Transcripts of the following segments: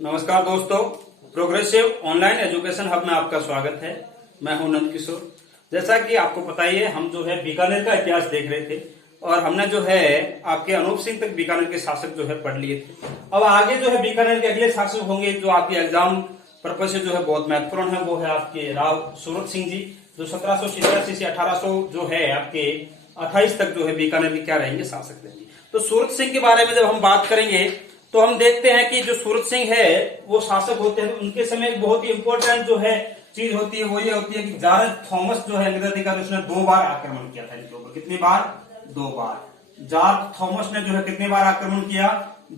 नमस्कार दोस्तों, progressive online education hub में आपका स्वागत है। मैं हूं नंद किशोर। जैसा कि आपको पता ही है, हम जो है बीकानेर का इतिहास देख रहे थे और हमने जो है आपके अनूप सिंह तक बीकानेर के शासक जो है पढ़ लिए थे। अब आगे जो है बीकानेर के अगले शासक होंगे जो आपके एग्जाम पर्पज से जो है बहुत महत्वपूर्ण है, वो है आपके राव सूरत सिंह जी, जो 1787 से 1800 जो है आपके 28 तक जो है बीकानेर के क्या रहेंगे, शासक रहेंगे। तो सूरत सिंह के बारे में जब हम बात करेंगे तो हम देखते हैं कि जो सूरत सिंह है वो शासक होते हैं। उनके समय एक बहुत ही इंपॉर्टेंट जो है चीज होती है, वो ये होती है कि जॉर्ज थॉमस जो है अंग्रेज अधिकारी, उसने 2 बार आक्रमण किया था इनके ऊपर। कितनी बार? 2 बार। जॉर्ज थॉमस ने जो है कितनी बार आक्रमण किया?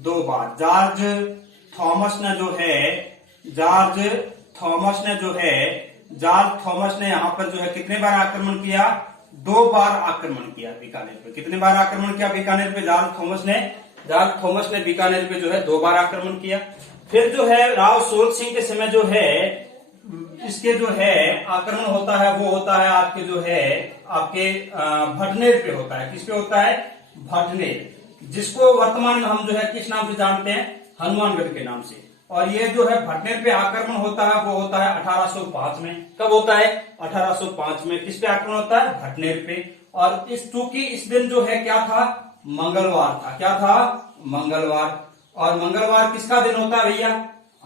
2 बार। जॉर्ज थॉमस ने यहाँ पर जो है कितने बार आक्रमण किया? 2 बार आक्रमण किया बीकानेर पे। कितने बार आक्रमण किया बीकानेर पे? जॉर्ज थॉमस ने बीकानेर पे जो है 2 बार आक्रमण किया। फिर जो है राव सूरत सिंह के समय जो है इसके जो है आक्रमण होता है, वो होता है आपके जो है आपके भटनेर पे होता है। किस पे होता है? भटनेर, जिसको वर्तमान में हम जो है किस नाम से जानते हैं? हनुमानगढ़ के नाम से। और ये जो है भटनेर पे आक्रमण होता है वो होता है 1805 में। कब होता है? 1805 में। किस पे आक्रमण होता है? भटनेर पे। और चूंकि इस दिन जो है क्या था? मंगलवार था। क्या था? मंगलवार। और मंगलवार किसका दिन होता है भैया?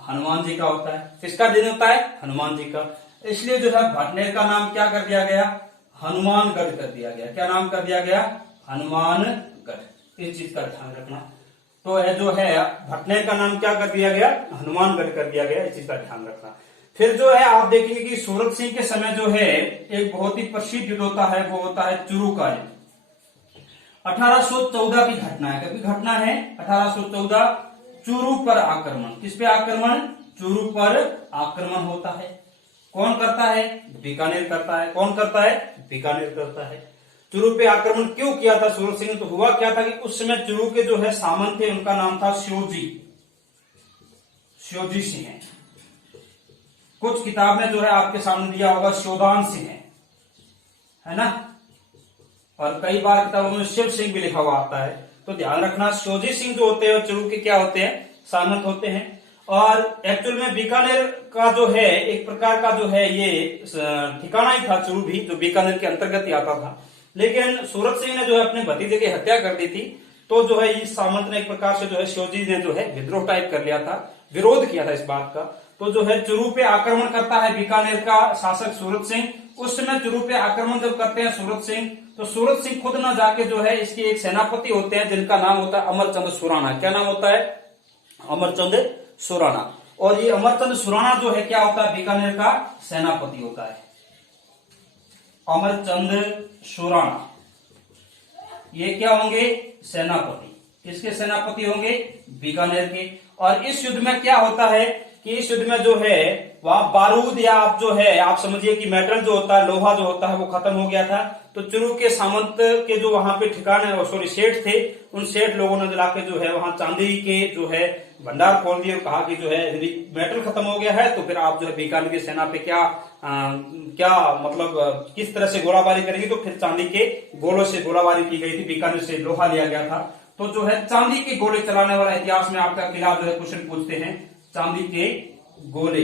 हनुमान जी का होता है। किसका दिन होता है? हनुमान जी का। इसलिए जो है भटनेर का नाम क्या कर दिया गया? हनुमानगढ़ कर दिया गया। क्या नाम कर दिया गया? हनुमानगढ़। इस चीज का ध्यान रखना। तो है जो है भटनेर का नाम क्या कर दिया गया? हनुमानगढ़ कर दिया गया। इस चीज का ध्यान रखना। फिर जो है आप देखेंगे कि सूरत सिंह के समय जो है एक बहुत ही प्रसिद्ध युद्ध होता है, वो होता है चुरू का युद्ध। 1814 की घटना है। कभी घटना है 1814, चूरू पर आक्रमण। किस पे आक्रमण? चूरू पर आक्रमण होता है। कौन करता है? बीकानेर करता है। कौन करता है? बीकानेर करता है। चूरू पे आक्रमण क्यों किया था सूरत सिंह? तो हुआ क्या था कि उस समय चूरू के जो है सामंत थे, उनका नाम था श्योजी सिंह। कुछ किताब में जो है आपके सामने दिया होगा श्योदान सिंह है ना, और कई बार किताबों में शिव सिंह भी लिखा हुआ आता है। तो ध्यान रखना, श्योजी सिंह जो होते हैं चूरू के क्या होते हैं? सामंत होते हैं। और एक्चुअल में बीकानेर का जो है एक प्रकार का जो है ये ठिकाना ही था चूरू भी, जो बीकानेर के अंतर्गत ही आता था। लेकिन सूरत सिंह ने जो है अपने भतीजे की हत्या कर दी थी, तो जो है इस सामंत ने एक प्रकार से जो है श्योजी ने जो है विद्रोह टाइप कर लिया था, विरोध किया था इस बात का। तो जो है चूरू पे आक्रमण करता है बीकानेर का शासक सूरत सिंह। उस समय चूरू पे आक्रमण जब करते हैं सूरत सिंह, तो सूरत सिंह खुद ना जाके जो है इसके एक सेनापति होते हैं जिनका नाम होता है अमरचंद सुराणा। क्या नाम होता है? अमरचंद सुराणा। और ये अमरचंद सुराणा जो है क्या होता है? बीकानेर का सेनापति होता है। अमरचंद सुराणा ये क्या होंगे? सेनापति। किसके सेनापति होंगे? बीकानेर के। और इस युद्ध में क्या होता है कि इस युद्ध में जो है वहां बारूद या आप जो है आप समझिए कि मेटल जो होता है, लोहा जो होता है, वो खत्म हो गया था। तो चूरू के सामंत के जो वहां पे ठिकाने सॉरी सेठ थे, उन सेठ लोगों ने जाके जो है वहां चांदी के जो है भंडार खोल दिए और कहा कि जो है यदि मेटल खत्म हो गया है तो फिर आप जो है बीकानेर की सेना पे क्या मतलब किस तरह से गोलाबारी करेंगे। तो फिर चांदी के गोलों से गोलाबारी की गई थी। बीकानेर से लोहा लिया गया था। तो जो है चांदी के गोले चलाने वाला इतिहास में आपका किला जो है क्वेश्चन पूछते हैं, चांदी के गोले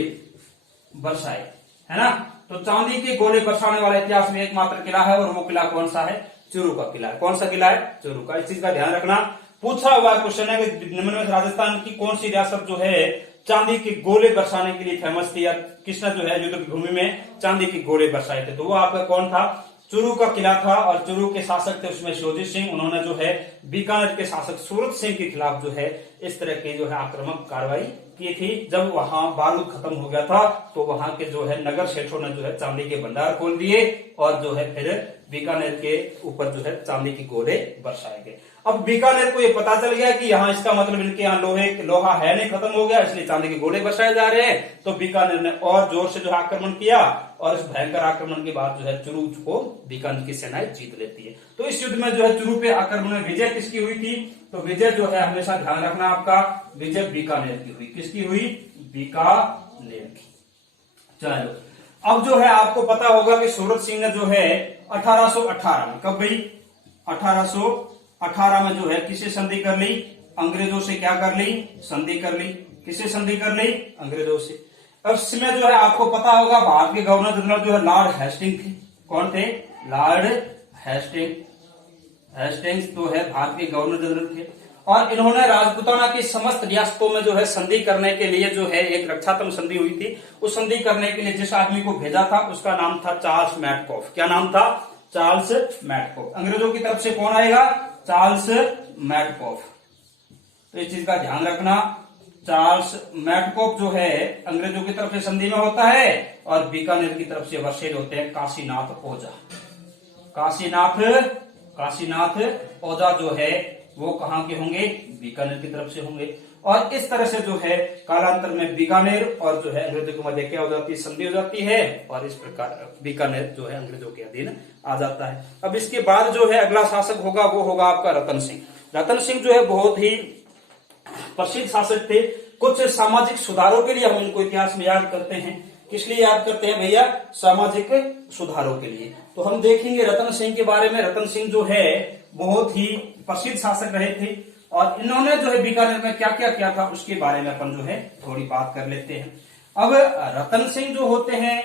बरसाए, है ना। तो चांदी के गोले बरसाने वाला इतिहास में एकमात्र किला है, और वो किला कौन सा है? चूरू का किला है। कौन सा किला है? चूरू का। इस चीज का ध्यान रखना। पूछा हुआ क्वेश्चन है कि निम्न में राजस्थान की कौन सी रियासत जो है चांदी के गोले बरसाने के लिए फेमस थी, या किसने जो है युद्ध भूमि में चांदी के गोले बरसाए थे? तो वो आपका कौन था? चूरू का किला था। और चूरू के शासक थे उसमें श्योजी सिंह। उन्होंने जो है बीकानेर के शासक सूरत सिंह के खिलाफ जो है इस तरह की जो है आक्रामक कार्रवाई की थी। जब वहां बारूद खत्म हो गया था तो वहां के जो है नगर सेठों ने जो है चांदी के भंडार खोल दिए और जो है फिर बीकानेर के ऊपर जो है चांदी के गोले बरसाए गए। अब बीकानेर को ये पता चल गया कि यहाँ इसका मतलब इनके यहाँ लोहा है नहीं, खत्म हो गया, इसलिए चांदी के गोले बरसाए जा रहे हैं। तो बीकानेर ने और जोर से जो है आक्रमण किया, और इस भयंकर आक्रमण के बाद जो है चूरू को बीकानेर की सेनाएं जीत लेती है। तो इस युद्ध में जो है चूरू पे आक्रमण में विजय किसकी हुई थी? तो विजय जो है हमेशा ध्यान रखना आपका, विजय बीकानेर की हुई। किसकी हुई? बीकानेर की। चलो, अब जो है आपको पता होगा कि सूरत सिंह ने जो है 1818 में, कब भाई? 1818 में जो है किससे संधि कर ली? अंग्रेजों से क्या कर ली? संधि कर ली। किससे संधि कर ली? अंग्रेजों से। अब इसमें जो है आपको पता होगा भारत के गवर्नर जनरल जो है लॉर्ड हेस्टिंग थे। कौन थे? लॉर्ड हेस्टिंग्स तो है भारत के गवर्नर जनरल थे। और इन्होंने राजपूताना की समस्त रियासतों में जो है संधि करने के लिए जो है एक रक्षात्मक संधि हुई थी, उस संधि करने के लिए जिस आदमी को भेजा था उसका नाम था चार्ल्स मैटकॉफ। क्या नाम था? Charles Metcalfe. अंग्रेजों की तरफ से कौन आएगा? Charles Metcalfe. तो इस चीज का ध्यान रखना, चार्ल्स मैटकॉफ जो है अंग्रेजों की तरफ से संधि में होता है और बीकानेर की तरफ से वर्षेज होते हैं काशीनाथ ओझा। काशीनाथ ओझा जो है वो कहां के होंगे? बीकानेर की तरफ से होंगे। और इस तरह से जो है कालांतर में बीकानेर और जो है अंग्रेजों के मध्य क्या हो जाती है? संधि हो जाती है और इस प्रकार बीकानेर जो है अंग्रेजों के अधीन आ जाता है। अब इसके बाद जो है अगला शासक होगा वो होगा आपका रतन सिंह। रतन सिंह जो है बहुत ही प्रसिद्ध शासक थे। कुछ सामाजिक सुधारों के लिए हम उनको इतिहास में याद करते हैं। किस लिए याद करते हैं भैया? सामाजिक सुधारों के लिए। तो हम देखेंगे रतन सिंह के बारे में। रतन सिंह जो है बहुत ही प्रसिद्ध शासक रहे थे और इन्होंने जो है बीकानेर में क्या क्या किया था उसके बारे में अपन जो है थोड़ी बात कर लेते हैं। अब रतन सिंह जो होते हैं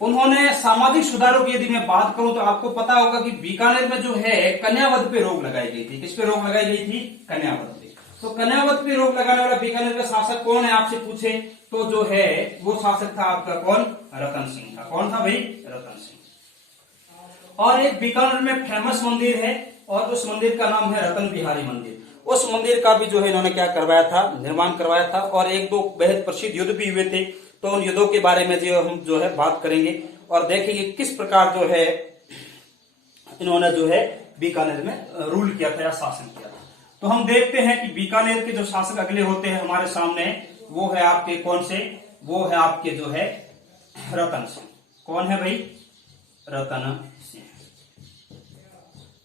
उन्होंने सामाजिक सुधारों की यदि मैं बात करूं तो आपको पता होगा कि बीकानेर में जो है कन्यावध पे रोक लगाई गई थी। किस पे रोक लगाई गई थी? कन्यावध पे। तो कन्यावध पे रोक लगाने वाला बीकानेर का शासक कौन है आपसे पूछे तो जो है वो शासक था आपका कौन? रतन सिंह था। कौन था भाई? रतन सिंह। और एक बीकानेर में फेमस मंदिर है और उस मंदिर का नाम है रतन बिहारी मंदिर। उस मंदिर का भी जो है इन्होंने क्या करवाया था? निर्माण करवाया था। और एक दो बेहद प्रसिद्ध युद्ध भी हुए थे, तो उन युद्धों के बारे में जो हम जो है बात करेंगे और देखेंगे किस प्रकार जो है इन्होंने जो है बीकानेर में रूल किया था या शासन किया था। तो हम देखते हैं कि बीकानेर के जो शासक अगले होते हैं हमारे सामने, वो है आपके कौन से? वो है आपके जो है रतन सिंह। कौन है भाई? रतन सिंह।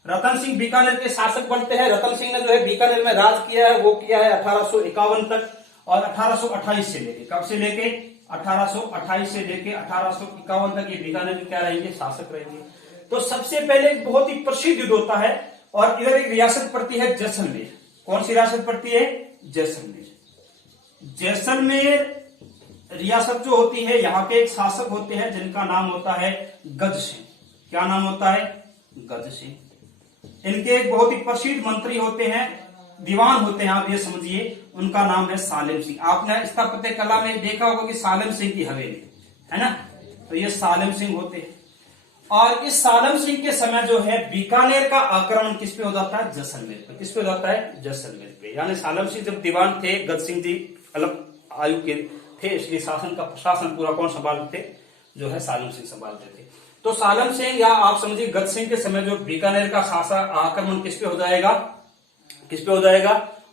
रतन सिंह बीकानेर के शासक बनते हैं। रतन सिंह ने जो है बीकानेर में राज किया है, वो किया है 1851 तक और 1828 से लेके, कब से लेके? 1828 से लेके 1851 तक ये बीकानेर में क्या रहेंगे? शासक रहेंगे। तो सबसे पहले एक बहुत ही प्रसिद्ध युद्ध होता है और इधर एक रियासत पड़ती है जैसलमेर। कौन सी रियासत पड़ती है? जैसलमेर। जैसलमेर रियासत जो होती है, यहाँ के एक शासक होते हैं जिनका नाम होता है गज सिंह। क्या नाम होता है? गज सिंह। इनके एक बहुत ही प्रसिद्ध मंत्री होते हैं, दीवान होते हैं, आप ये समझिए, उनका नाम है सालेम सिंह। आपने स्थापत्य कला में देखा होगा कि सालेम सिंह की हवेली है ना, तो ये सालेम सिंह होते हैं। और इस सालेम सिंह के समय जो है बीकानेर का आक्रमण किस पे हो जाता है? जैसलमेर पे। किस पे हो जाता है? जैसलमेर पे। यानी सालेम सिंह जब दीवान थे, गज सिंह जी अलग आयु के थे, इसलिए शासन का प्रशासन पूरा कौन संभालते थे? जो है सालेम सिंह संभालते थे। तो सालेम सिंह या आप समझिए गज सिंह के समय जो बीकानेर का शासन आक्रमण किस पे हो जाएगा? किस पे हो जाएगा?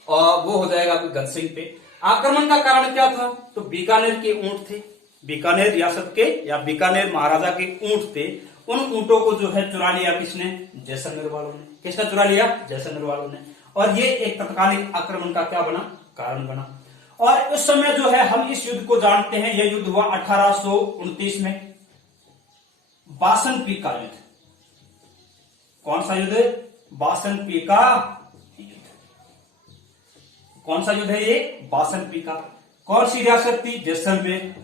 और वो हो जाएगा गज सिंह पे। आक्रमण का कारण क्या था? तो बीकानेर के ऊंट थे, बीकानेर रियासत के या बीकानेर महाराजा के ऊंट थे। उन ऊंटों को जो है चुरा लिया किसने? जैसलमेर वालों ने। किसने चुरा लिया? जैसलमेर वालों ने। और ये एक तत्कालीन आक्रमण का क्या बना? कारण बना। और उस समय जो है हम इस युद्ध को जानते हैं, यह युद्ध हुआ 1829 में, बासनपी का युद्ध। कौन सा युद्ध? बासनपी का युद्ध। कौन सा युद्ध है ये? बासनपी का। कौन सी रियासत थी? जैसलमेर।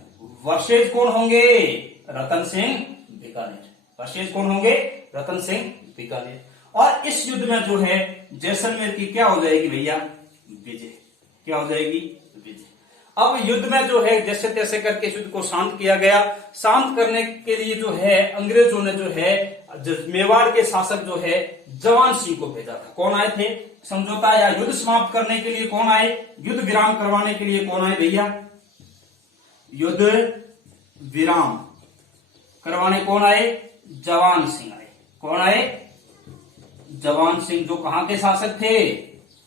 वर्षेज कौन होंगे? रतन सिंह बीकानेर। वर्षेज कौन होंगे? रतन सिंह बीकानेर। और इस युद्ध में जो है जैसलमेर की क्या हो जाएगी भैया? विजय। क्या हो जाएगी? विजय। अब युद्ध में जो है जैसे तैसे करके युद्ध को शांत किया गया। शांत करने के लिए जो है अंग्रेजों ने जो है मेवाड़ के शासक जो है जवान सिंह को भेजा था। कौन आए थे? समझौता या युद्ध समाप्त करने के लिए कौन आए? युद्ध विराम करवाने के लिए कौन आए भैया? युद्ध विराम करवाने कौन आए? जवान सिंह आए। कौन आए? जवान सिंह, जो कहां के शासक थे?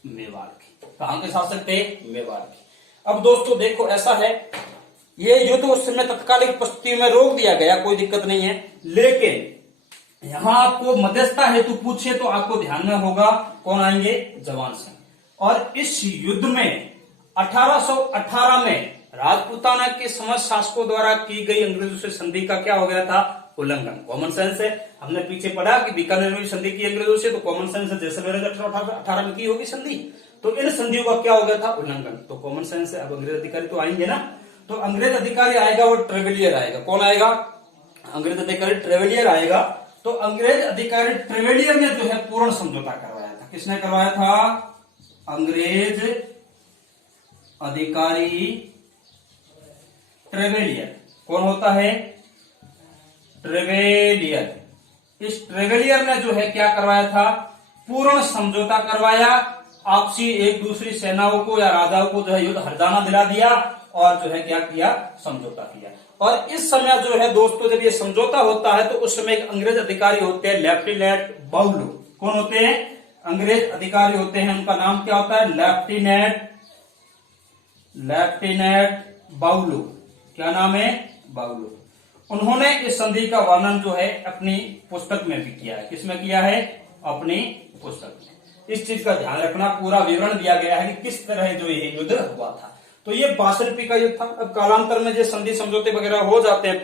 मेवाड़ के। कहां के शासक थे? मेवाड़ के। अब दोस्तों देखो ऐसा है, ये युद्ध उस समय तत्कालिक परिस्थिति में रोक दिया गया, कोई दिक्कत नहीं है, लेकिन यहां आपको मध्यस्थता हेतु पूछे तो आपको ध्यान में होगा कौन आएंगे? जवान सिंह। और इस युद्ध में 1818 में राजपूताना के समस्त शासकों द्वारा की गई अंग्रेजों से संधि का क्या हो गया था? उल्लंघन। कॉमन सेंस है, हमने पीछे पढ़ा कि बीकानेर में संधि की अंग्रेजों से, तो कॉमन सेंस है जैसलमेर 1818 में की होगी संधि, तो इन संधियों का क्या हो गया था? उल्लंघन। तो कॉमन सेंस है, अब अंग्रेज अधिकारी तो आएंगे ना, तो अंग्रेज अधिकारी आएगा, वो ट्रेवेलियर आएगा। कौन आएगा? अंग्रेज अधिकारी ट्रेवेलियर आएगा। तो अंग्रेज अधिकारी ट्रेवेलियर ने जो है पूर्ण समझौता करवाया था। किसने करवाया था? अंग्रेज अधिकारी ट्रेवेलियर। कौन होता है? ट्रेवेलियर। इस ट्रेवेलियर ने जो है क्या करवाया था? पूर्ण समझौता करवाया। आपसी एक दूसरी सेनाओं को या राजाओं को जो है युद्ध हर्जाना दिला दिया और जो है क्या किया? समझौता किया। और इस समय जो है दोस्तों, जब ये समझौता होता है तो उस समय एक अंग्रेज अधिकारी होते हैं लेफ्टिनेंट बाउलो। कौन होते हैं? अंग्रेज अधिकारी होते हैं, उनका नाम क्या होता है? लेफ्टिनेंट बाउलो। क्या नाम है? बाउलो। उन्होंने इस संधि का वर्णन जो है अपनी पुस्तक में भी किया है। किसमें किया है? अपनी पुस्तक में। इस चीज का ध्यान रखना, पूरा विवरण दिया गया है कि किस तरह जो ये युद्ध हुआ था। तो ये 62 का युद्ध था। अब कालांतर में जो संधि समझौते वगैरह हो जाते हैं,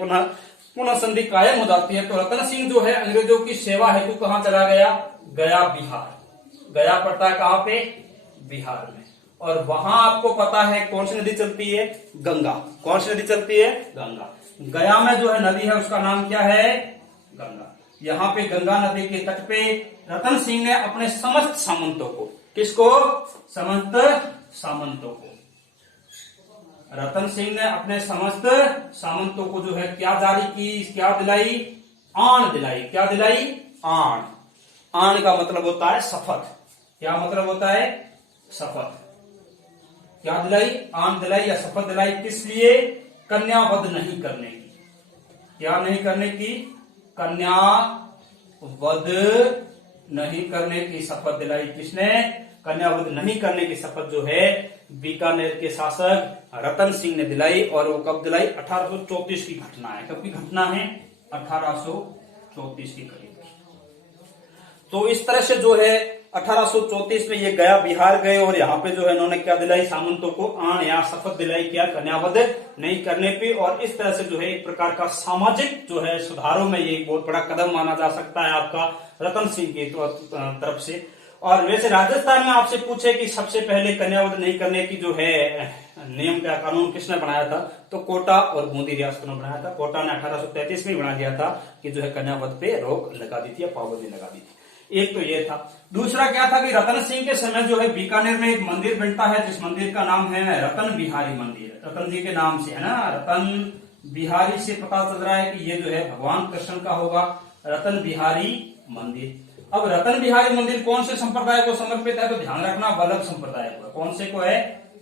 पुनः संधि कायम हो जाती है। तो रतन सिंह जो है अंग्रेजों की सेवा हेतु कहां चला गया? गया, बिहार। गया पड़ता है कहां पे? बिहार में। और वहां आपको पता है कौन सी नदी चलती है? गंगा। कौन सी नदी चलती है? गंगा। गया में जो है नदी है उसका नाम क्या है? गंगा। यहाँ पे गंगा नदी के तट पे रतन सिंह ने अपने समस्त सामंतों को, किसको? समस्त सामंतों को। रतन सिंह ने अपने समस्त सामंतों को जो है क्या जारी की? क्या दिलाई? आन दिलाई। क्या दिलाई? आन। आन का मतलब होता है शपथ। क्या मतलब होता है? शपथ। क्या दिलाई? आन दिलाई या शपथ दिलाई। किस लिए? कन्यावध नहीं करने की। क्या नहीं करने की? कन्यावध नहीं करने की शपथ दिलाई। किसने? कन्यावध नहीं करने की शपथ जो है बीकानेर के शासक रतन सिंह ने दिलाई। और वो कब दिलाई? 1834 की घटना है। कब की घटना है? 1834 की करीब। तो इस तरह से जो है 1834 में ये गया, बिहार गए और यहाँ पे जो है इन्होंने क्या दिलाई? सामंतों को आन या शपथ दिलाई। क्या? कन्यावध नहीं करने पे। और इस तरह से जो है एक प्रकार का सामाजिक जो है सुधारों में ये एक बहुत बड़ा कदम माना जा सकता है आपका रतन सिंह की तरफ से। और वैसे राजस्थान में आपसे पूछे कि सबसे पहले कन्यावध नहीं करने की जो है नियम का कानून किसने बनाया था? तो कोटा और बूंदी रियासत ने बनाया था। कोटा ने 1833 में बना दिया था कि जो है कन्यावध पे रोक लगा दी थी या पाबंदी लगा दी थी। एक तो ये था। दूसरा क्या था कि रतन सिंह के समय जो है बीकानेर में एक मंदिर बनता है, जिस मंदिर का नाम है रतन बिहारी मंदिर। रतन जी के नाम से है ना, रतन बिहारी से पता चल रहा है कि ये जो है भगवान कृष्ण का होगा, रतन बिहारी मंदिर। अब रतन बिहारी मंदिर कौन से संप्रदाय को समर्पित है? तो ध्यान रखना, वल्लभ संप्रदाय को। कौन से को है?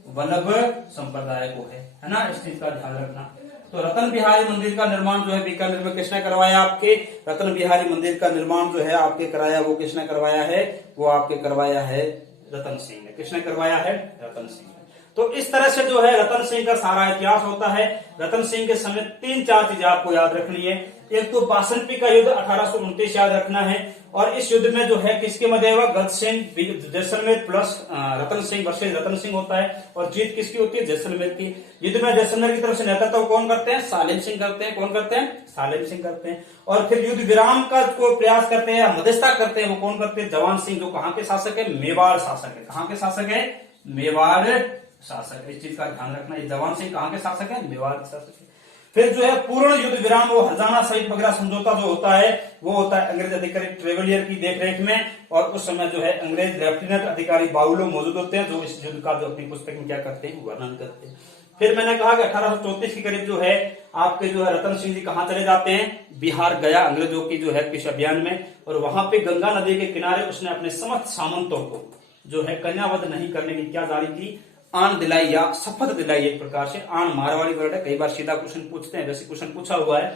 वल्लभ संप्रदाय को है ना, इस चीज का ध्यान रखना। तो रतन बिहारी मंदिर का निर्माण जो है बीकानेर में किसने करवाया? आपके रतन बिहारी मंदिर का निर्माण जो है आपके कराया, वो किसने करवाया है? वो आपके करवाया है रतन सिंह ने। किसने करवाया है? रतन सिंह ने। तो इस तरह से जो है रतन सिंह का सारा इतिहास होता है। रतन सिंह के समय 3-4 चीजें आपको याद रखनी है। एक तो बासनपी का युद्ध 1829 याद रखना है। और इस युद्ध में जो है किसके मध्य हुआ? गज सिंह जैसलमेर प्लस रतन सिंह वर्सेस रतन सिंह होता है। और जीत किसकी होती है? जैसलमेर की। युद्ध में जैसलमेर की तरफ से नेतृत्व कौन करते हैं? सालेम सिंह करते हैं। कौन करते हैं? सालेम सिंह करते हैं। और फिर युद्ध विराम का को प्रयास करते हैं या मध्यस्थता करते हैं, वो कौन करते हैं? जवान सिंह, जो कहां के शासक है? मेवाड़ शासक है। कहां के शासक है? मेवाड़ शासक। इस चीज का ध्यान रखना, ये जवान सिंह कहां के शासक है? मेवाड़ के शासक है। फिर जो है पूर्ण युद्ध विराम, वो हरजाना सहित वगैरह समझौता जो होता है वो होता है अंग्रेज अधिकारी ट्रेवेलियर की देखरेख में। और उस समय जो है अंग्रेज लेफ्टिनेंट अधिकारी बाउलो मौजूद होते हैं, जो इस युद्ध का जो अपनी पुस्तक में क्या करते हैं? वर्णन करते हैं। फिर मैंने कहा कि 1834 के करीब जो है आपके जो है रतन सिंह जी कहां चले जाते हैं? बिहार गया, अंग्रेजों की जो है किस अभियान में। और वहां पे गंगा नदी के किनारे उसने अपने समस्त सामंतों को जो है कन्यावध नहीं करने की क्या जारी की? आन दिलाई या शपथ दिलाई। एक प्रकार से आन मारवाड़ी वर्ड है, कई बार सीधा क्वेश्चन पूछते हैं, जैसे क्वेश्चन पूछा हुआ है।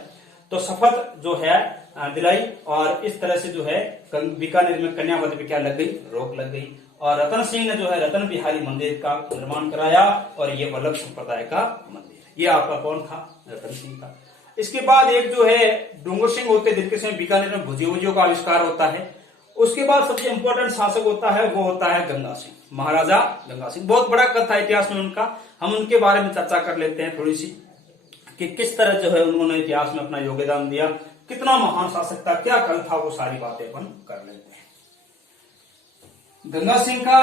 तो शपथ जो है दिलाई। और इस तरह से जो है बीकानेर में कन्यावध पे क्या लग गई? रोक लग गई। और रतन सिंह ने जो है रतन बिहारी मंदिर का निर्माण कराया। और ये वल्लभ संप्रदाय का मंदिर। ये आपका कौन था? रतन सिंह था। इसके बाद एक जो है डूंगर सिंह होते, जिनके समय बीकानेर में भुजियों का आविष्कार होता है। उसके बाद सबसे इंपॉर्टेंट शासक होता है, वो होता है गंगा सिंह, महाराजा गंगा सिंह। बहुत बड़ा कथा इतिहास में उनका, हम उनके बारे में चर्चा कर लेते हैं थोड़ी सी, कि किस तरह जो है उन्होंने इतिहास में अपना योगदान दिया, कितना महान शासक था, क्या कल था, वो सारी बातें अपन कर लेते हैं। गंगा सिंह का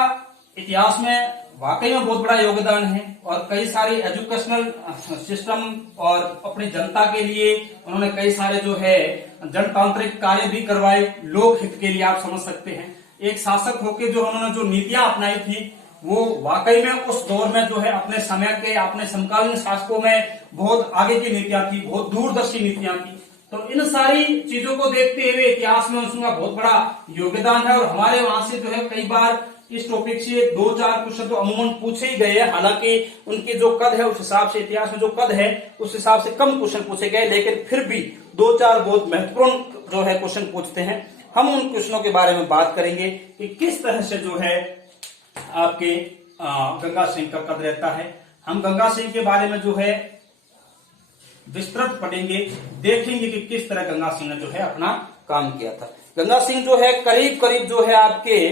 इतिहास में वाकई में बहुत बड़ा योगदान है और कई सारे एजुकेशनल सिस्टम और अपनी जनता के लिए उन्होंने कई सारे जो है जनतांत्रिक कार्य भी करवाए, लोक हित के लिए आप समझ सकते हैं। एक शासक होकर जो उन्होंने जो नीतियां अपनाई थी वो वाकई में उस दौर में जो है अपने समय के अपने समकालीन शासकों में बहुत आगे की नीतियां थी, बहुत दूरदर्शी नीतियां थी। तो इन सारी चीजों को देखते हुए इतिहास में उसका बहुत बड़ा योगदान है और हमारे वहां से जो है कई बार इस टॉपिक से 2-4 क्वेश्चन तो अमूमन पूछे ही गए हैं। हालांकि उनके जो कद है उस हिसाब से, इतिहास में जो कद है उस हिसाब से कम क्वेश्चन पूछे गए, लेकिन फिर भी 2-4 बहुत महत्वपूर्ण जो है क्वेश्चन पूछते हैं। हम उन क्वेश्चनों के बारे में बात करेंगे कि किस तरह से जो है आपके गंगा सिंह का कद रहता है। हम गंगा सिंह के बारे में जो है विस्तृत पढ़ेंगे, देखेंगे कि किस तरह गंगा सिंह ने जो है अपना काम किया था। गंगा सिंह जो है करीब करीब जो है आपके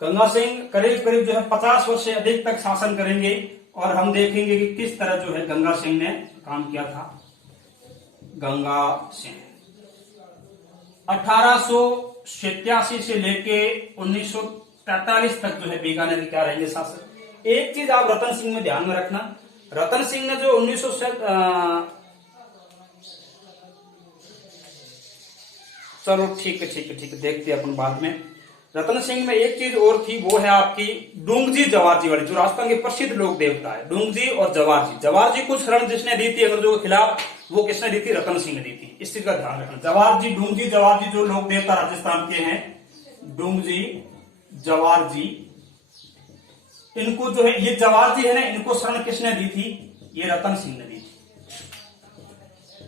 गंगा सिंह करीब करीब जो है 50 वर्ष से अधिक तक शासन करेंगे और हम देखेंगे कि किस तरह जो है गंगा सिंह ने काम किया था। गंगा सिंह 1887 से लेके 1943 तक जो है बीकानेर क्या रहेंगे शासक। एक चीज आप रतन सिंह में ध्यान में रखना, रतन सिंह ने जो 1900 चलो ठीक है देखते हैं अपन बाद में। रतन सिंह में एक चीज और थी, वो है आपकी डूंगजी जवारजी वाली, जो राजस्थान के प्रसिद्ध लोक देवता है डूंगजी और जवारजी। जवारजी को शरण जिसने दी थी अंग्रेजों के खिलाफ, वो किसने दी थी? रतन सिंह ने दी थी। इस चीज का ध्यान रखना। जवारजी, डूंगजी जवारजी जो लोक देवता राजस्थान के हैं, डूंगजी जवारजी, इनको जो है ये जवारजी है ना, इनको शरण किसने दी थी? ये रतन सिंह ने दी थी।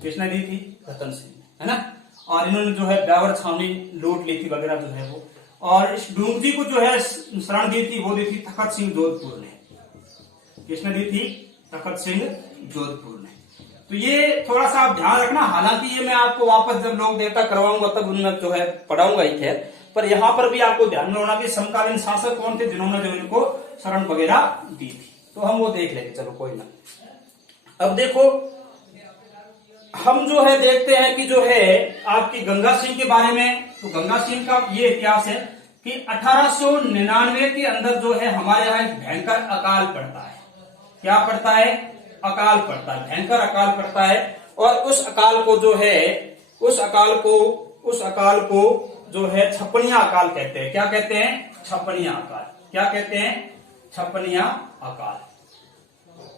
किसने दी थी? रतन सिंह ने, है ना। और इन्होंने जो है ब्यावर छावनी लूट ली थी वगैरह जो है वो। और इस डूंगजी को जो है शरण दी थी, वो दी थी तखत सिंह जोधपुर ने। किसने दी थी? तखत सिंह जोधपुर ने। तो ये थोड़ा सा आप ध्यान रखना। हालांकि ये मैं आपको वापस जब लोक देवता करवाऊंगा तब उनमें जो है पढ़ाऊंगा ही, खैर, पर यहां पर भी आपको ध्यान में होना कि समकालीन शासक कौन थे जिन्होंने जो इनको शरण वगैरह दी थी। तो हम वो देख लेंगे, चलो कोई ना। अब देखो हम जो है देखते हैं कि जो है आपकी गंगा सिंह के बारे में। तो गंगा सिंह का ये इतिहास है कि 1899 के अंदर जो है हमारे यहाँ एक भयंकर अकाल पड़ता है। क्या पड़ता है? अकाल पड़ता है, भयंकर अकाल पड़ता है। और उस अकाल को जो है उस अकाल को जो है छपनिया अकाल कहते हैं। क्या कहते हैं? छपनिया अकाल। क्या कहते हैं? छपनिया अकाल।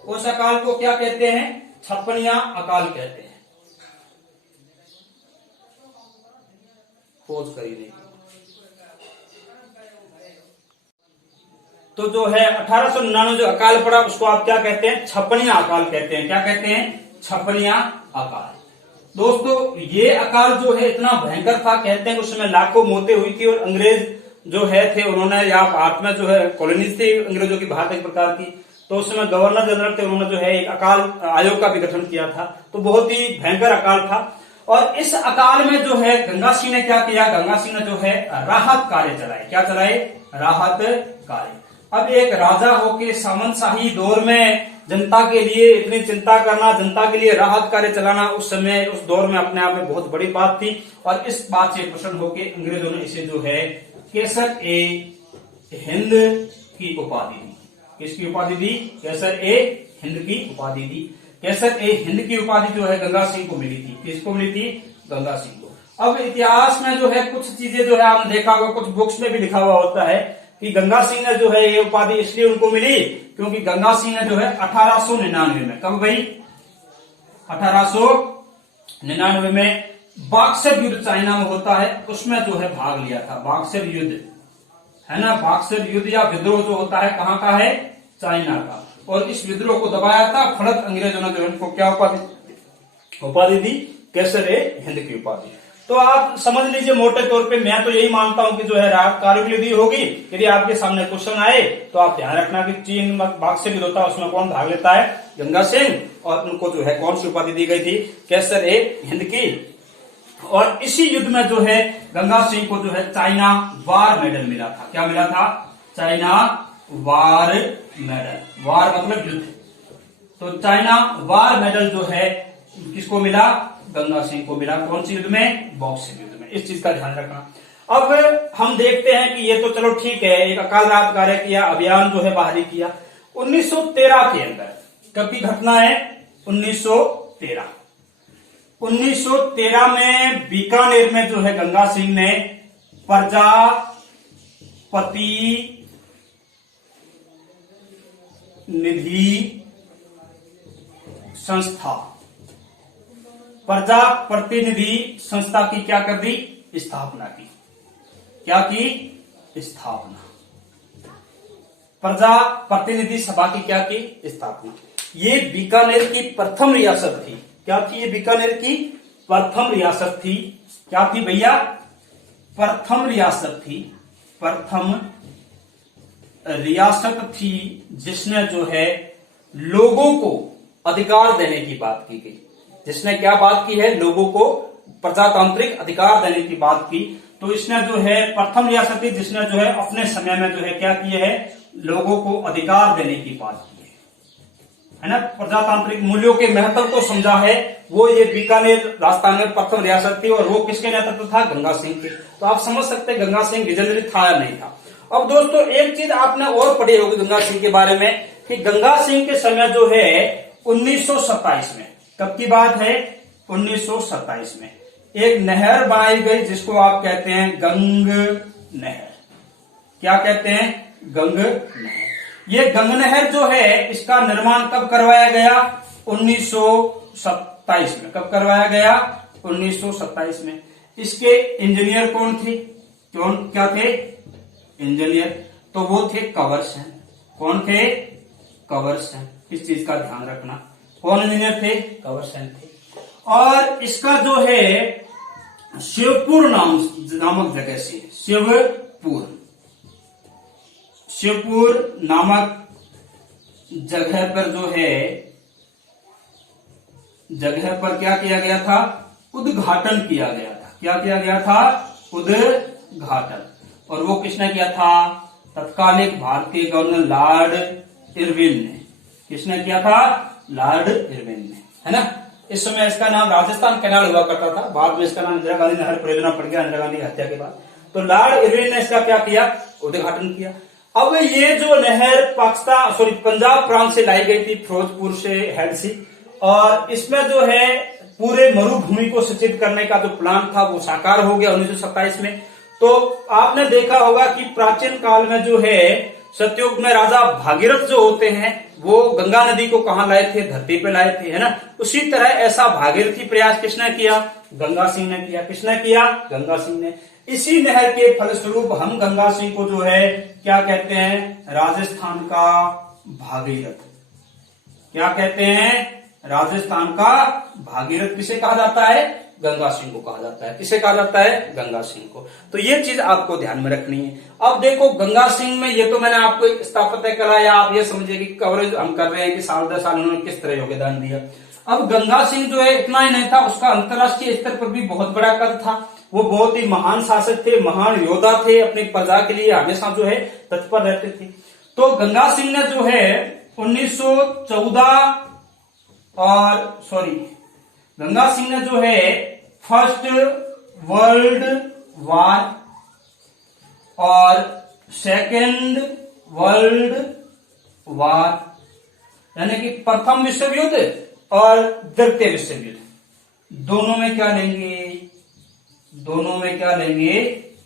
उस अकाल को क्या कहते हैं? छपनिया अकाल कहते हैं। खोज करिए। तो जो है 1899 जो अकाल पड़ा उसको आप क्या कहते हैं? छपनिया अकाल कहते हैं। क्या कहते हैं? छपनिया अकाल। दोस्तों ये अकाल जो है इतना भयंकर था, कहते हैं उस समय लाखों मौतें हुई थी। और अंग्रेज जो है थे उन्होंने यहाँ भारत में जो है कॉलोनीज थी अंग्रेजों की, भारत एक प्रकार की। तो उस समय गवर्नर जनरल थे, उन्होंने जो है एक अकाल आयोग का भी गठन किया था। तो बहुत ही भयंकर अकाल था। और इस अकाल में जो है गंगा सिंह ने क्या किया? गंगा सिंह ने जो है राहत कार्य चलाए। क्या चलाए? राहत कार्य। अब एक राजा होके सामंतशाही दौर में जनता के लिए इतनी चिंता करना, जनता के लिए राहत कार्य चलाना उस समय उस दौर में अपने आप में बहुत बड़ी बात थी। और इस बात से प्रसन्न होके अंग्रेजों ने इसे जो है केसर ए हिंद की उपाधि दी। किसकी उपाधि दी? केसर ए हिंद की उपाधि दी। केसर ए हिंद की उपाधि जो है गंगा सिंह को मिली थी। किसको मिली थी? गंगा सिंह को। अब इतिहास में जो है कुछ चीजें जो है आपने देखा होगा, कुछ बुक्स में भी लिखा हुआ होता है कि गंगा सिंह ने जो है ये उपाधि इसलिए उनको मिली क्योंकि गंगा सिंह ने जो है 1899 में, कब भाई? 1899 में बक्सर युद्ध चाइना में होता है, उसमें जो है भाग लिया था। बक्सर युद्ध है ना, बक्सर युद्ध या विद्रोह जो होता है कहाँ का है? चाइना का। और इस विद्रोह को दबाया था। फलत अंग्रेजों ने जो इनको क्या उपाधि दी? केसर ए हिंद की उपाधि। तो आप समझ लीजिए मोटे तौर पे, मैं तो यही मानता हूं कि जो है राहत कार्य के लिए दी होगी। यदि आपके सामने क्वेश्चन आए तो आप ध्यान रखना कि चीन बक्सर युद्ध होता है, उसमें कौन भाग लेता है? गंगा सिंह। और उनको जो है कौन सी उपाधि दी गई थी? केसर ए हिंद की। और इसी युद्ध में जो है गंगा सिंह को जो है चाइना वार मेडल मिला था। क्या मिला था? China war medal. वार मतलब युद्ध। तो चाइना वार मेडल जो है किसको मिला? गंगा सिंह को मिला। कौन सी युद्ध में? बॉक्सर युद्ध में। इस चीज का ध्यान रखना। अब हम देखते हैं कि ये तो चलो ठीक है, एक अकाल रात कार्य किया, अभियान जो है बाहरी किया। 1913 के अंदर कब की घटना है? 1913। 1913 में बीकानेर में जो है गंगा सिंह ने प्रजापति निधि संस्था, प्रजा प्रतिनिधि संस्था की क्या कर दी? स्थापना की। क्या की? स्थापना। प्रजा प्रतिनिधि सभा की क्या की? स्थापना। ये बीकानेर की प्रथम रियासत थी। क्या थी ये? बीकानेर की प्रथम रियासत थी। क्या थी भैया? प्रथम रियासत थी। प्रथम रियासत थी जिसने जो है लोगों को अधिकार देने की बात की गई। जिसने क्या बात की है? लोगों को प्रजातांत्रिक अधिकार देने की बात की। तो इसने जो है प्रथम रियासत थी जिसने जो है अपने समय में जो है क्या किए है? लोगों को अधिकार देने की बात की है ना। प्रजातांत्रिक मूल्यों के महत्व को समझा है। वो ये बीकानेर राजस्थान में प्रथम रियासत थी और वो किसके नेतृत्व था? गंगा सिंह के। तो आप समझ सकते हैं गंगा सिंह विजनरी था या नहीं था। अब दोस्तों एक चीज आपने और पढ़ी होगी गंगा सिंह के बारे में कि गंगा सिंह के समय जो है 1927 में, कब की बात है? 1927 में एक नहर बनाई गई जिसको आप कहते हैं गंग नहर। क्या कहते हैं? गंग नहर। ये गंग नहर जो है इसका निर्माण कब करवाया गया? 1927 में। कब करवाया गया? 1927 में। इसके इंजीनियर कौन थे? क्या थे? इंजीनियर तो वो थे कंवर सेन। कौन थे? कंवर सेन। इस चीज का ध्यान रखना। कौन इंजीनियर थे? कंवर सेन थे। और इसका जो है शिवपुर नामक जगह से, शिवपुर नामक जगह पर जो है जगह पर क्या किया गया था? उद्घाटन किया गया था। क्या किया गया था? उद्घाटन। और वो किसने किया था? तत्कालीन भारतीय गवर्नर लॉर्ड इरविन ने। किसने किया था? लॉर्ड इरविन ने, है ना। इस समय इसका नाम राजस्थान कैनाल हुआ करता था। बाद में इसका नाम इंदिरा गांधी नहर परियोजना पड़ गया इंदिरा गांधी की हत्या के बाद। तो लॉर्ड इरविन ने इसका क्या किया? उद्घाटन किया। अब ये जो नहर पंजाब प्रांत से लाई गई थी, फिरोजपुर से हेड सी, और इसमें जो है पूरे मरुभूमि को सिंचित करने का जो प्लान था वो साकार हो गया 1927 में। तो आपने देखा होगा कि प्राचीन काल में जो है सतयुग में राजा भागीरथ जो होते हैं वो गंगा नदी को कहां लाए थे? धरती पे लाए थे, है ना। उसी तरह ऐसा भागीरथी प्रयास किसने किया? गंगा सिंह ने किया। किसने किया? गंगा सिंह ने। इसी नहर के फलस्वरूप हम गंगा सिंह को जो है क्या कहते हैं? राजस्थान का भागीरथ। क्या कहते हैं? राजस्थान का भागीरथ। किसे कहा जाता है? गंगा सिंह को कहा जाता है। किसे कहा जाता है? गंगा सिंह को। तो ये चीज आपको ध्यान में रखनी है। अब देखो गंगा सिंह में ये तो मैंने आपको स्थापत्य कराया, आप ये समझिए कि कवरेज हम कर रहे हैं कि साल दर साल उन्होंने किस तरह योगदान दिया। अब गंगा सिंह जो है इतना ही नहीं था, उसका अंतर्राष्ट्रीय स्तर पर भी बहुत बड़ा कद था। वो बहुत ही महान शासक थे, महान योद्धा थे, अपनी प्रजा के लिए हमेशा जो है तत्पर रहते थे। तो गंगा सिंह ने जो है 1914 गंगा सिंह ने जो है फर्स्ट वर्ल्ड वार और सेकेंड वर्ल्ड वार यानी कि प्रथम विश्व युद्ध और द्वितीय विश्व युद्ध दोनों में क्या लेंगे? दोनों में क्या लेंगे?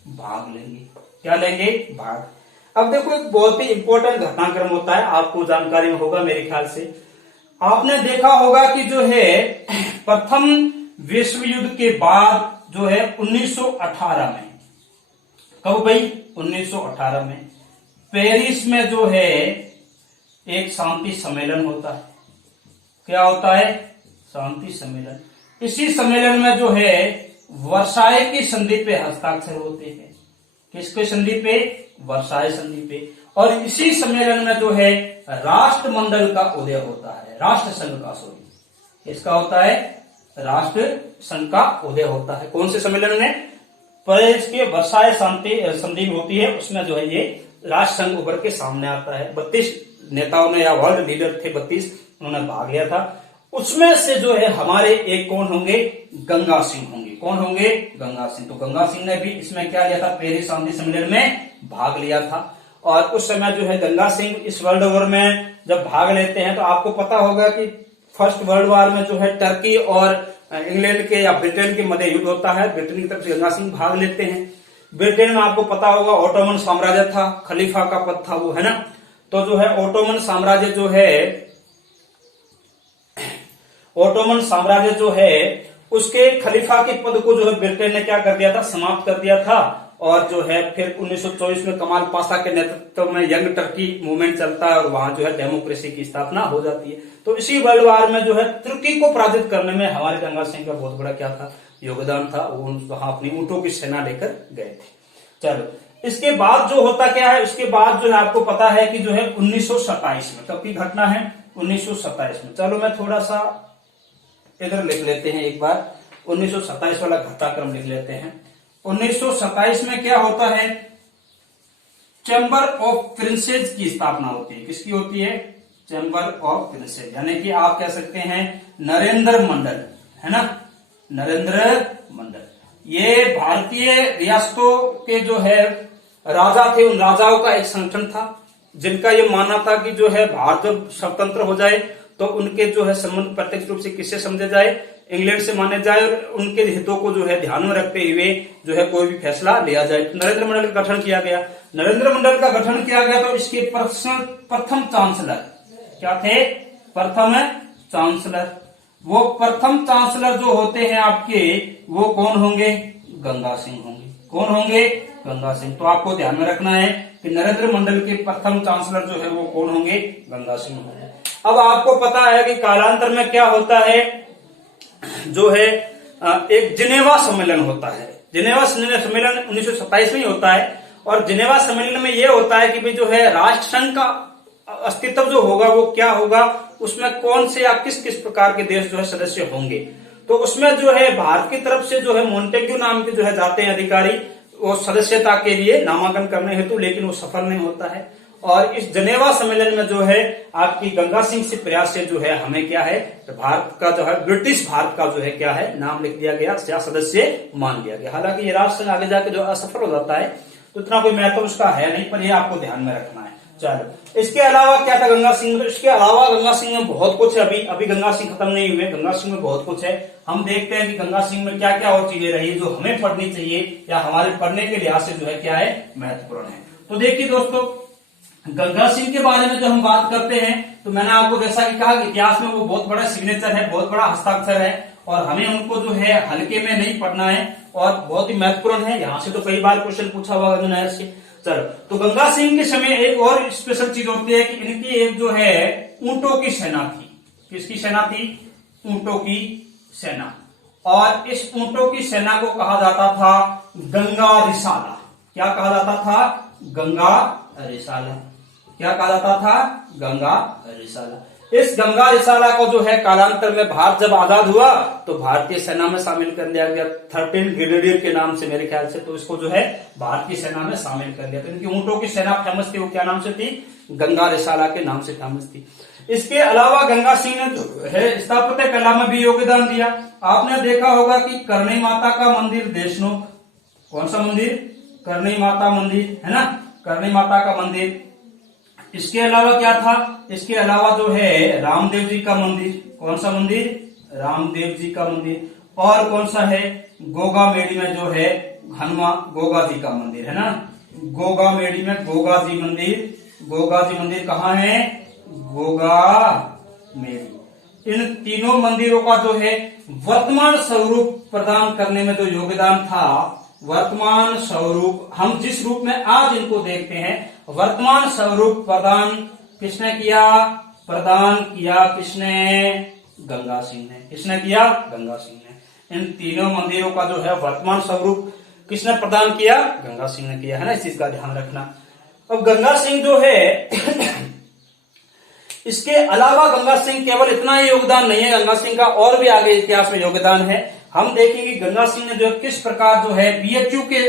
भाग लेंगे। क्या लेंगे? भाग। अब देखो एक बहुत ही इंपॉर्टेंट घटनाक्रम होता है, आपको जानकारी में होगा मेरे ख्याल से। आपने देखा होगा कि जो है प्रथम विश्व युद्ध के बाद जो है 1918 में, कब भाई? 1918 में पेरिस में जो है एक शांति सम्मेलन होता है। क्या होता है? शांति सम्मेलन। इसी सम्मेलन में जो है वर्साय की संधि पे हस्ताक्षर होते हैं। किसके संधि पे? वर्साय संधि पे। और इसी सम्मेलन में जो है राष्ट्रमंडल का उदय होता है, राष्ट्र संघ का, इसका होता है राष्ट्र संघ का उदय होता है। कौन से सम्मेलन में? पेरिस के वर्साय शांति संधि होती है, उसमें जो है ये राष्ट्र संघ उभर के सामने आता है। 32 नेताओं ने या वर्ल्ड लीडर थे 32, उन्होंने भाग लिया था। उसमें से जो है हमारे एक कौन होंगे, गंगा सिंह होंगे। कौन होंगे, गंगा सिंह। तो गंगा सिंह ने भी इसमें क्या लिया था, पेरिस शांति सम्मेलन में भाग लिया था। और उस समय जो है गंगा सिंह इस वर्ल्ड वॉर में जब भाग लेते हैं तो आपको पता होगा कि फर्स्ट वर्ल्ड वॉर में जो है टर्की और इंग्लैंड के या ब्रिटेन के मध्य युद्ध होता है। ब्रिटेन की तरफ से गंगा सिंह भाग लेते हैं। ब्रिटेन में आपको पता होगा ओटोमन साम्राज्य था, खलीफा का पद था वो, है ना। तो जो है ओटोमन साम्राज्य जो है उसके खलीफा के पद को जो है ब्रिटेन ने क्या कर दिया था, समाप्त कर दिया था। और जो है फिर 1924 में कमाल पाशा के नेतृत्व में यंग टर्की मूवमेंट चलता है और वहां जो है डेमोक्रेसी की स्थापना हो जाती है। तो इसी वर्ल्ड वार में जो है तुर्की को पराजित करने में हमारे गंगा सिंह का बहुत बड़ा क्या था, योगदान था। वो वहां अपनी ऊंटों की सेना लेकर गए थे। चलो, इसके बाद जो होता क्या है, उसके बाद जो है आपको पता है कि जो है 1927 में, कब की घटना है, 1927 में। चलो मैं थोड़ा सा इधर लिख लेते हैं एक बार, 1927 वाला घटनाक्रम लिख लेते हैं। 1927 में क्या होता है, चैम्बर ऑफ प्रिंसेस की स्थापना होती है। किसकी होती है, चैम्बर ऑफ प्रिंसेस, यानी कि आप कह सकते हैं नरेंद्र मंडल, है ना, नरेंद्र मंडल। ये भारतीय रियासतों के जो है राजा थे, उन राजाओं का एक संगठन था जिनका ये मानना था कि जो है भारत जब स्वतंत्र हो जाए तो उनके जो है संबंध प्रत्यक्ष रूप से किससे समझे जाए, इंग्लैंड से माने जाए और उनके हितों को जो है ध्यान में रखते हुए जो है कोई भी फैसला लिया जाए। नरेंद्र मंडल का गठन किया गया। नरेंद्र मंडल का गठन किया गया तो इसके प्रथम चांसलर क्या थे, प्रथम चांसलर। वो प्रथम चांसलर जो होते हैं आपके, वो कौन होंगे, गंगा सिंह होंगे। कौन होंगे, गंगा सिंह। तो आपको ध्यान में रखना है कि नरेंद्र मंडल के प्रथम चांसलर जो है वो कौन होंगे, गंगा सिंह होंगे। अब आपको पता है कि कालांतर में क्या होता है, जो है एक जिनेवा सम्मेलन होता है। जिनेवा सम्मेलन 1927 में ही होता है। और जिनेवा सम्मेलन में यह होता है कि भाई जो है राष्ट्र संघ का अस्तित्व जो होगा वो क्या होगा, उसमें कौन से या किस किस प्रकार के देश जो है सदस्य होंगे। तो उसमें जो है भारत की तरफ से जो है मोंटेग्यू नाम के जो है जाते हैं अधिकारी, वो सदस्यता के लिए नामांकन करने हेतु, लेकिन वो सफल नहीं होता है। और इस जनेवा सम्मेलन में जो है आपकी गंगा सिंह से प्रयास से जो है हमें क्या है, भारत का जो है ब्रिटिश भारत का जो है क्या है नाम लिख दिया गया या सदस्य मान लिया गया। हालांकि ये राष्ट्र संघ आगे जाके जो असफल हो जाता है तो इतना कोई महत्व उसका है नहीं, पर ये आपको ध्यान में रखना है। चलो, इसके अलावा क्या था गंगा सिंह में, इसके अलावा गंगा सिंह में बहुत कुछ है। अभी गंगा सिंह खत्म नहीं हुए, गंगा सिंह में बहुत कुछ है। हम देखते हैं कि गंगा सिंह में क्या क्या और चीजें रही जो हमें पढ़नी चाहिए या हमारे पढ़ने के लिहाज से जो है क्या है, महत्वपूर्ण है। तो देखिए दोस्तों, गंगा सिंह के बारे में जो हम बात करते हैं तो मैंने आपको जैसा कि कहा कि इतिहास में वो बहुत बड़ा सिग्नेचर है, बहुत बड़ा हस्ताक्षर है और हमें उनको जो है हल्के में नहीं पढ़ना है और बहुत ही महत्वपूर्ण है। यहाँ से तो कई बार क्वेश्चन पूछा हुआ है से। चलो, तो गंगा सिंह के समय एक और स्पेशल चीज होती है कि इनकी एक जो है ऊंटों की सेना थी। किसकी सेना थी, ऊंटों की सेना। और इस ऊंटों की सेना को कहा जाता था गंगा रिसाला। क्या कहा जाता था, गंगा रिसाला। क्या कहा जाता था, गंगा रिसाला। इस गंगा रिसाला को जो है कालांतर में भारत जब आजाद हुआ तो भारतीय सेना में शामिल कर लिया गया 13 ग्रेनेडियर के नाम से, मेरे ख्याल से। तो इसको जो है भारतीय सेना में शामिल कर लिया। तो इनकी ऊंटों की सेना फेमस थी, वो क्या नाम से थी, गंगा रिसाला के नाम से फेमस थी। इसके अलावा गंगा सिंह ने जो है स्थापत्य कला में भी योगदान दिया। आपने देखा होगा कि करणी माता का मंदिर देशनो, कौन सा मंदिर, करणी माता मंदिर, है ना, करणी माता का मंदिर। इसके अलावा क्या था, इसके अलावा जो है रामदेव जी का मंदिर। कौन सा मंदिर, रामदेव जी का मंदिर। और कौन सा है, गोगामेड़ी में जो है हनुमान गोगा जी का मंदिर, है ना, गोगामेड़ी में गोगा जी मंदिर। गोगा जी मंदिर कहाँ है, गोगामेड़ी। इन तीनों मंदिरों का जो है वर्तमान स्वरूप प्रदान करने में जो योगदान था, वर्तमान स्वरूप हम जिस रूप में आज इनको देखते हैं, वर्तमान स्वरूप प्रदान किसने किया, प्रदान किया किसने, गंगा सिंह ने। किसने किया, गंगा सिंह ने। इन तीनों मंदिरों का जो है वर्तमान स्वरूप किसने प्रदान किया, गंगा सिंह ने किया, है ना, इस चीज का ध्यान रखना। अब गंगा सिंह जो है इसके अलावा गंगा सिंह केवल इतना ही योगदान नहीं है, गंगा सिंह का और भी आगे इतिहास में योगदान है। हम देखेंगे गंगा सिंह ने जो किस प्रकार जो है बीएचयू के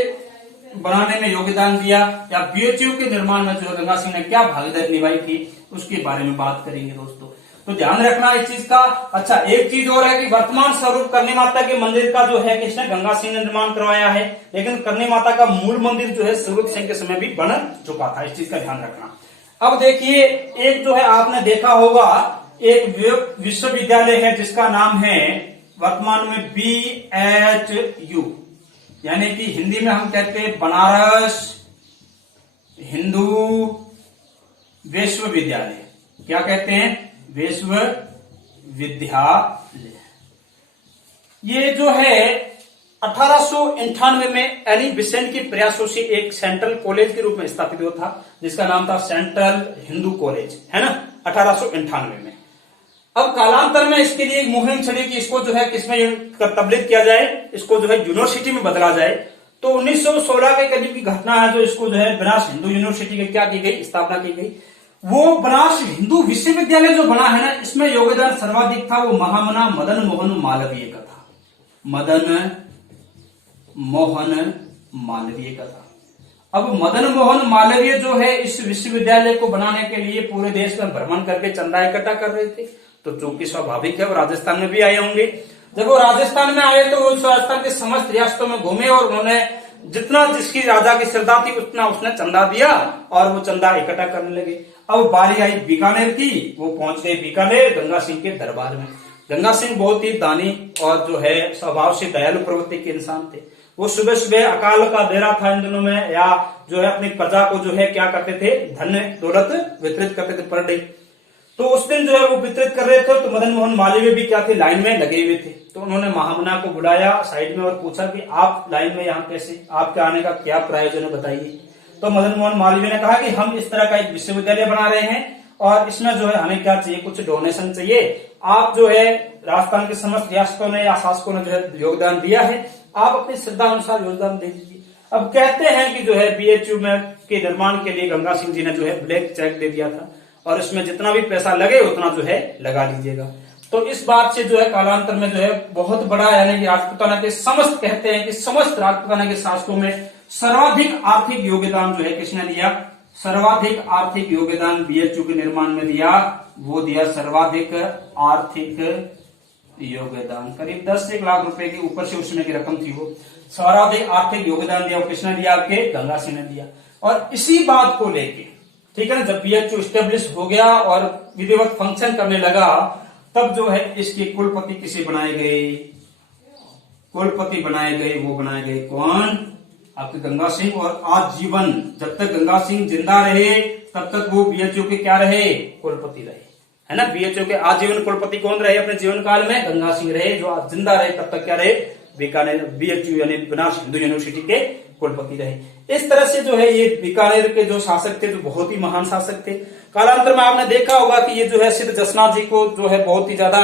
बनाने में योगदान दिया या बीएचयू के निर्माण में जो गंगा सिंह ने क्या भागीदारी निभाई थी, उसके बारे में बात करेंगे दोस्तों। तो ध्यान रखना इस चीज का। अच्छा, एक चीज और है कि वर्तमान स्वरूप करनी माता के मंदिर का जो है किसने, गंगा सिंह ने निर्माण करवाया है, लेकिन करनी माता का मूल मंदिर जो है स्वरूप सिंह के समय भी बन चुका था। इस चीज का ध्यान रखना। अब देखिए, एक जो है आपने देखा होगा एक विश्वविद्यालय है जिसका नाम है वर्तमान में BHU, यानी कि हिंदी में हम कहते हैं बनारस हिंदू विश्वविद्यालय। क्या कहते हैं, विश्वविद्यालय। ये जो है 1898 में एनी बिसेंट के प्रयासों से एक सेंट्रल कॉलेज के रूप में स्थापित हुआ था, जिसका नाम था सेंट्रल हिंदू कॉलेज, है ना, 1898 में। अब कालांतर में इसके लिए एक मुहिम चली कि इसको जो है किसमें तब्दील किया जाए, इसको जो है यूनिवर्सिटी में बदला जाए। तो 1916 के करीब की घटना है जो इसको जो है बनारस हिंदू यूनिवर्सिटी की क्या की गई, स्थापना की गई। वो बनारस हिंदू विश्वविद्यालय जो बना है ना, इसमें योगदान सर्वाधिक था वो महामना मदन मोहन मालवीय का था। मदन मोहन मालवीय का था। अब मदन मोहन मालवीय जो है इस विश्वविद्यालय को बनाने के लिए पूरे देश में भ्रमण करके चंदा इकट्ठा कर रहे थे। तो चूंकि स्वाभाविक है वो राजस्थान में भी आए होंगे। जब वो राजस्थान में आए तो वो राजस्थान के समस्त रियासतों में घूमे और उन्होंने जितना जिसकी राजा की श्रद्धा थी उतना उसने चंदा दिया और वो चंदा इकट्ठा करने लगे। अब बारी आई बीकानेर की, वो पहुंच गए बीकानेर गंगा सिंह के दरबार में। गंगा सिंह बहुत ही दानी और जो है स्वभाव से दयालु प्रवृत्ति के इंसान थे। वो सुबह सुबह अकाल का बेरा था इन दिनों में, या जो है अपनी प्रजा को जो है क्या करते थे, धन दौलत वितरित करते थे पर डे। तो उस दिन जो है वो वितरित कर रहे थे तो मदन मोहन मालवीय भी क्या थे, लाइन में लगे हुए थे। तो उन्होंने महामना को बुलाया साइड में और पूछा कि आप लाइन में यहाँ कैसे, आपके आने का क्या प्रयोजन है बताइए। तो मदन मोहन मालवीय ने कहा कि हम इस तरह का एक विश्वविद्यालय बना रहे हैं और इसमें जो है हमें क्या चाहिए, कुछ डोनेशन चाहिए। आप जो है राजस्थान के समस्त रियासतों ने या शासकों ने जो है योगदान दिया है, आप अपनी श्रद्धा अनुसार योगदान दे दीजिए। अब कहते हैं कि जो है BHU में के निर्माण के लिए गंगा सिंह जी ने जो है ब्लैक चेक दे दिया था और इसमें जितना भी पैसा लगे उतना जो है लगा लीजिएगा। तो इस बात से जो है कालांतर में जो है बहुत बड़ा, यानी कि राजपूताना के समस्त, कहते हैं कि समस्त राजपूताना के शासकों में सर्वाधिक आर्थिक योगदान जो है किसने दिया, सर्वाधिक आर्थिक योगदान BHU के निर्माण में दिया। वो दिया सर्वाधिक आर्थिक योगदान, करीब 10 से 1 लाख रुपए के ऊपर से उसमें की रकम थी। वो सर्वाधिक आर्थिक योगदान दिया, वो किसने दिया, आपके गंगा सिंह ने दिया। और इसी बात को लेके, ठीक है ना, जब BHU स्टेब्लिश हो गया और विधिवत फंक्शन करने लगा, तब जो है इसके कुलपति किसे बनाए गए, कुलपति बनाए गए, वो बनाए गए कौन, आपके गंगा सिंह। और आजीवन जब तक गंगा सिंह जिंदा रहे तब तक वो BHU के क्या रहे, कुलपति रहे, है ना। BHU के आजीवन कुलपति कौन रहे अपने जीवन काल में, गंगा सिंह रहे, जो जिंदा रहे तब तक क्या रहे, बीकानेर BHU यानी बनारस हिंदू यूनिवर्सिटी के कुलपति रहे। इस तरह से जो है ये बीकानेर के जो शासक थे जो बहुत ही महान शासक थे। कालांतर में आपने देखा होगा कि ये जो है सिद्ध जसनाथ जी को जो है बहुत ही ज्यादा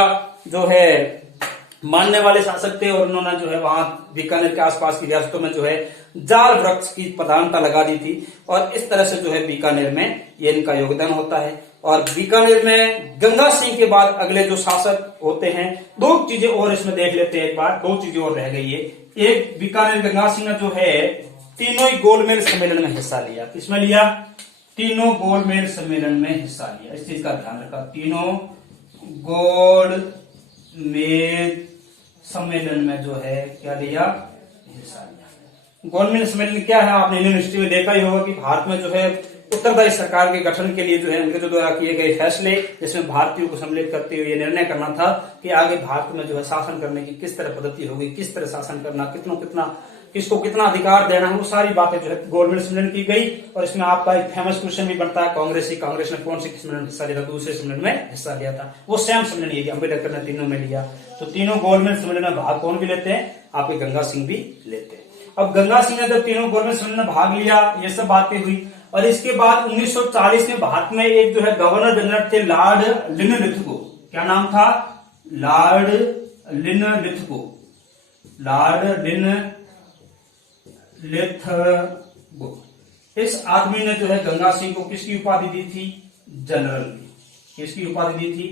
जो है मानने वाले शासक थे और उन्होंने जो है वहां बीकानेर के आसपास की रियासतों में जो है जाल वृक्ष की प्रधानता लगा दी थी। और इस तरह से जो है बीकानेर में ये इनका योगदान होता है। और बीकानेर में गंगा सिंह के बाद अगले जो शासक होते हैं, 2 चीजें और इसमें देख लेते हैं एक बार, 2 चीजें और रह गई है। एक, बीकानेर गंगा सिंह ने जो है तीनों ही गोलमेज सम्मेलन में हिस्सा लिया। किसमें लिया, तीनों गोलमेज सम्मेलन में हिस्सा लिया। इस चीज का ध्यान रखा, तीनों गोलमेज सम्मेलन में जो है क्या लिया, हिस्सा लिया। गोलमेज सम्मेलन क्या है, आपने यूनिवर्सिटी में देखा ही होगा कि भारत में जो है उत्तरदायी सरकार के गठन के लिए जो है अंग्रेजों द्वारा किए गए फैसले, जिसमें भारतीयों को सम्मिलित करते हुए निर्णय करना था कि आगे भारत में जो है शासन करने की किस तरह पद्धति होगी, किस तरह शासन करना, किसको कितना अधिकार देना है, वो सारी बातें जो है गोलमेज सम्मेलन की गई। और इसमें आपका एक फेमस क्वेश्चन भी बनता है, कांग्रेस ने कौन से सम्मेलन में हिस्सा लिया था, दूसरे सम्मेलन में हिस्सा लिया था। वो सेम सम्मेलन ये अम्बेडकर ने तीनों में लिया। तो तीनों गोलमेज सम्मेलन में भाग कौन भी लेते हैं, आपके गंगा सिंह भी लेते हैं। अब गंगा सिंह ने जब तीनों गोलमेज सम्मेलन में भाग लिया, ये सब बातें हुई। और इसके बाद 1940 में भारत में एक जो है गवर्नर जनरल थे लॉर्ड लिनलिथगो। क्या नाम था, लॉर्ड लिनलिथगो। इस आदमी ने जो है गंगा सिंह को किसकी उपाधि दी थी, जनरल की। किसकी उपाधि दी थी,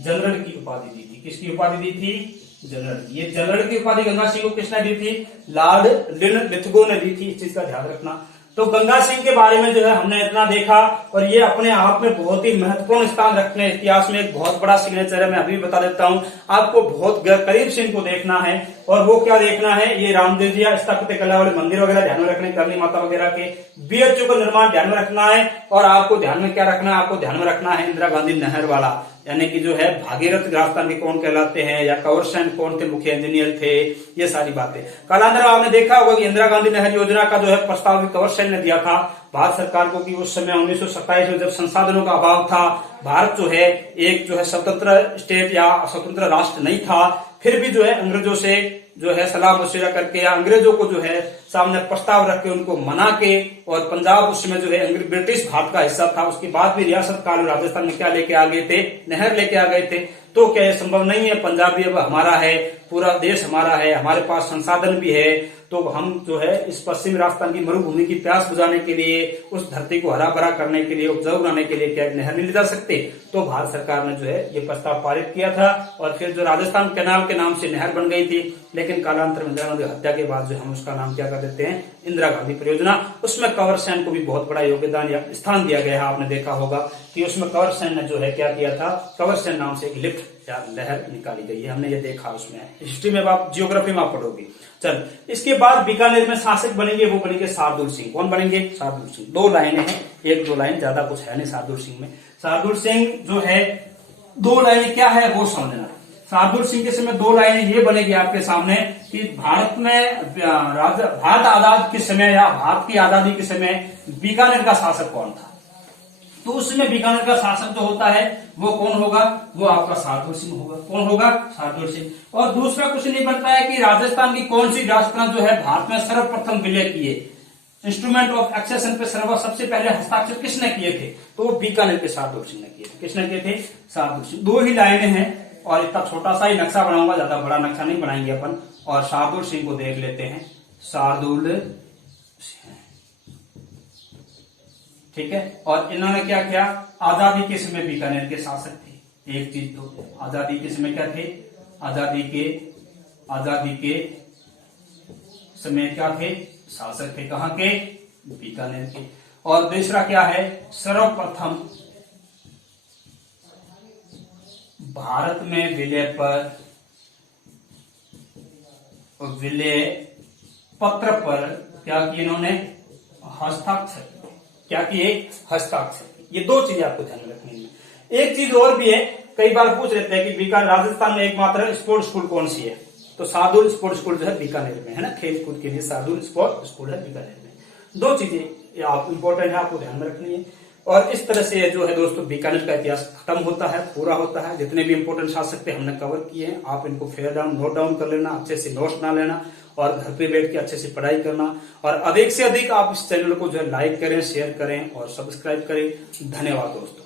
जनरल की उपाधि दी थी। किसकी उपाधि दी थी, जनरल की। ये जनरल की उपाधि गंगा सिंह को किसने दी थी, लॉर्ड लिनलिथगो ने दी थी। इस चीज का ध्यान रखना। तो गंगा सिंह के बारे में जो है हमने इतना देखा, और ये अपने आप में बहुत ही महत्वपूर्ण स्थान रखने इतिहास में एक बहुत बड़ा सिग्नेचर है। मैं अभी बता देता हूँ, आपको बहुत करीब से इनको देखना है। और वो क्या देखना है, ये रामदेव जी स्थापित कला वाले मंदिर वगैरह ध्यान में रखने, करनी माता वगैरह के बीएचयू का निर्माण ध्यान में रखना है। और आपको ध्यान में क्या रखना है, आपको ध्यान में रखना है इंदिरा गांधी नहर वाला, यानी कि जो है भागीरथ राजस्थान के कौन कहलाते हैं, या कंवर सेन कौन थे, मुख्य इंजीनियर थे, ये सारी बातें। कालांतर आपने देखा होगा कि इंदिरा गांधी नहर योजना का जो है प्रस्ताव भी कंवर सेन ने दिया था भारत सरकार को, कि उस समय 1927 में जब संसाधनों का अभाव था, भारत जो है एक जो है स्वतंत्र स्टेट या स्वतंत्र राष्ट्र नहीं था, फिर भी जो है अंग्रेजों से जो है सलाह मशविरा करके या अंग्रेजों को जो है सामने प्रस्ताव रख के उनको मना के, और पंजाब उसमें जो है ब्रिटिश भारत का हिस्सा था, उसके बाद भी रियासत काल राजस्थान में क्या लेके आ गए थे, नहर लेके आ गए थे। तो क्या ये संभव नहीं है, पंजाब भी अब हमारा है, पूरा देश हमारा है, हमारे पास संसाधन भी है, तो हम जो है इस पश्चिमी राजस्थान की मरुभूमि की प्यास बुझाने के लिए, उस धरती को हरा भरा करने के लिए, उपजाऊ बनाने के लिए क्या नहर नहीं ले जा सकते। तो भारत सरकार ने जो है ये प्रस्ताव पारित किया था, और फिर जो राजस्थान कैनाल के नाम से नहर बन गई थी। लेकिन कालांतर में इंदिरा गांधी हत्या के बाद जो हम उसका नाम क्या कर देते हैं, इंदिरा गांधी परियोजना। उसमें कंवर सेन को भी बहुत बड़ा योगदान या स्थान दिया गया है। आपने देखा होगा कि उसमें कंवर सेन ने जो है क्या किया था, कंवर सेन नाम से एक लिफ्ट या नहर निकाली गई है, हमने ये देखा उसमें, हिस्ट्री में आप जियोग्राफी में आप पढ़ोगे। चल, इसके बाद बीकानेर में शासक बनेंगे, वो बनेंगे शार्दुल सिंह। कौन बनेंगे, शार्दुल सिंह। 2 लाइनें हैं, 1-2 लाइन, ज्यादा कुछ है नहीं शार्दुल सिंह में। शार्दुल सिंह जो है 2 लाइनें क्या है वो समझना। शार्दुल सिंह के समय 2 लाइनें ये बनेगी आपके सामने कि भारत में भारत आजाद के समय या भारत की आजादी के समय बीकानेर का शासक कौन था। तो उसमें बीकानेर का शासक जो होता है वो कौन होगा, वो आपका शार्दुल सिंह होगा। कौन होगा, शार्दुल सिंह। और दूसरा क्वेश्चन नहीं बनता है कि राजस्थान की कौन सी राजस्थान जो है भारत में सर्वप्रथम विलय किए, इंस्ट्रूमेंट ऑफ एक्सेशन पे सबसे पहले हस्ताक्षर किसने किए थे, तो वो बीकानेर के शार्दुल सिंह ने किए थे। किसने किए थे, शार्दुल सिंह। 2 ही लाइनें हैं, और इतना छोटा सा ही नक्शा बनाऊंगा, ज्यादा बड़ा नक्शा नहीं बनाएंगे अपन। और शार्दुल सिंह को देख लेते हैं, शार्दुल, ठीक है। और इन्होंने क्या किया, आजादी के समय बीकानेर के शासक थे। एक चीज तो आजादी के समय क्या थे, आजादी के समय क्या थे, शासक थे। कहां के, बीकानेर के। और दूसरा क्या है, सर्वप्रथम भारत में विलय पत्र पर क्या किए इन्होंने, हस्ताक्षर। क्या किए, हस्ताक्षर। ये 2 चीजें आपको ध्यान में रखनी है। एक चीज और भी है, कई बार पूछ लेते हैं कि बीकानेर राजस्थान में एकमात्र स्पोर्ट्स स्कूल कौन सी है, तो शार्दुल स्पोर्ट्स स्कूल जो है बीकानेर में है ना, खेल कूद के लिए शार्दुल स्पोर्ट्स स्कूल है बीकानेर में। 2 चीजें आप इंपॉर्टेंट है, आपको ध्यान में रखनी है। और इस तरह से जो है दोस्तों बीकानेर का इतिहास खत्म होता है, पूरा होता है। जितने भी इंपॉर्टेंट शासक थे हमने कवर किए हैं, आप इनको फेयर डाउन नोट डाउन कर लेना, अच्छे से नोट्स ना लेना, और घर पे बैठ के अच्छे से पढ़ाई करना। और अधिक से अधिक आप इस चैनल को जो है लाइक करें, शेयर करें और सब्सक्राइब करें। धन्यवाद दोस्तों।